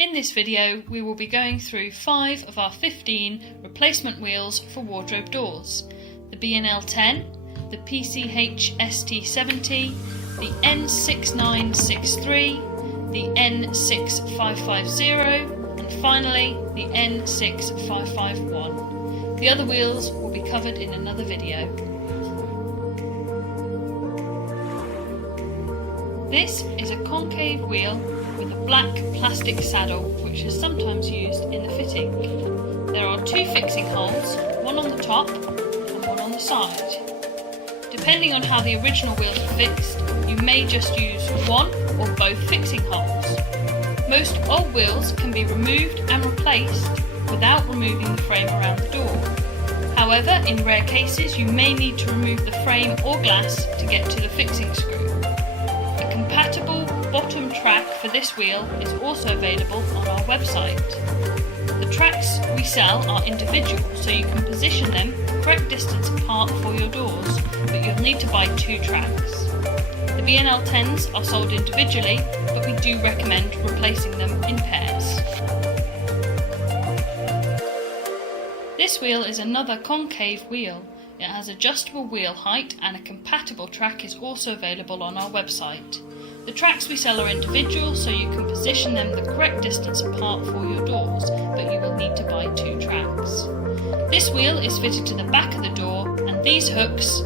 In this video we will be going through 5 of our 15 replacement wheels for wardrobe doors. The B&L 10, the PCH ST70, the N6963, the N6550 and finally the N6551. The other wheels will be covered in another video. This is a concave wheel with a black plastic saddle which is sometimes used in the fitting. There are 2 fixing holes, one on the top and one on the side. Depending on how the original wheels are fixed, you may just use one or both fixing holes. Most old wheels can be removed and replaced without removing the frame around the door. However, in rare cases you may need to remove the frame or glass to get to the fixing screw. A compatible bottom track for this wheel is also available on our website. The tracks we sell are individual, so you can position them the correct distance apart for your doors, but you'll need to buy 2 tracks. The B&L 10s are sold individually, but we do recommend replacing them in pairs. This wheel is another concave wheel. It has adjustable wheel height and a compatible track is also available on our website. The tracks we sell are individual, so you can position them the correct distance apart for your doors, but you will need to buy 2 tracks. This wheel is fitted to the back of the door and these hooks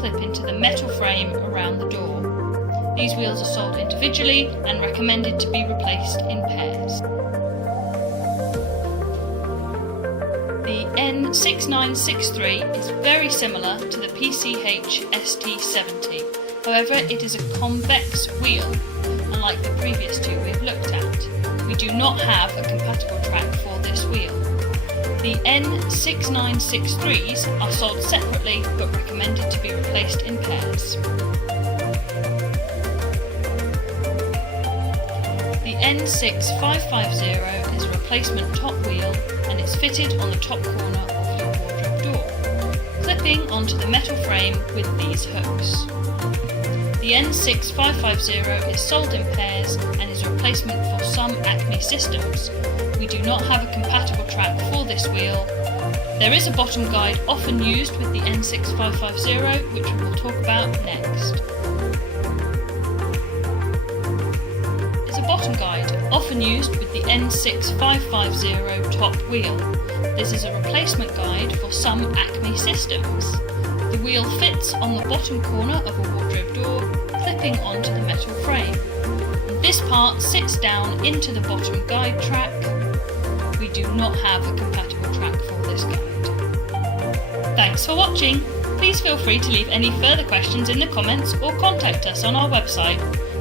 clip into the metal frame around the door. These wheels are sold individually and recommended to be replaced in pairs. The N6963 is very similar to the PCH ST70. However, it is a convex wheel, unlike the previous 2 we've looked at. We do not have a compatible track for this wheel. The N6963s are sold separately but recommended to be replaced in pairs. The N6550 is a replacement top wheel and it's fitted on the top corner of your wardrobe door, clipping onto the metal frame with these hooks. The N6550 is sold in pairs and is a replacement for some Acme systems. We do not have a compatible track for this wheel. There is a bottom guide often used with the N6550, which we will talk about next. There's a bottom guide often used with the N6550 top wheel. This is a replacement guide for some Acme systems. The wheel fits on the bottom corner of a wardrobe door, clipping onto the metal frame. And this part sits down into the bottom guide track. We do not have a compatible track for this guide. Thanks for watching! Please feel free to leave any further questions in the comments or contact us on our website.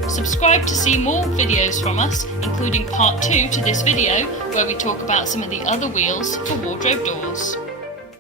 Subscribe to see more videos from us, including part 2 to this video, where we talk about some of the other wheels for wardrobe doors.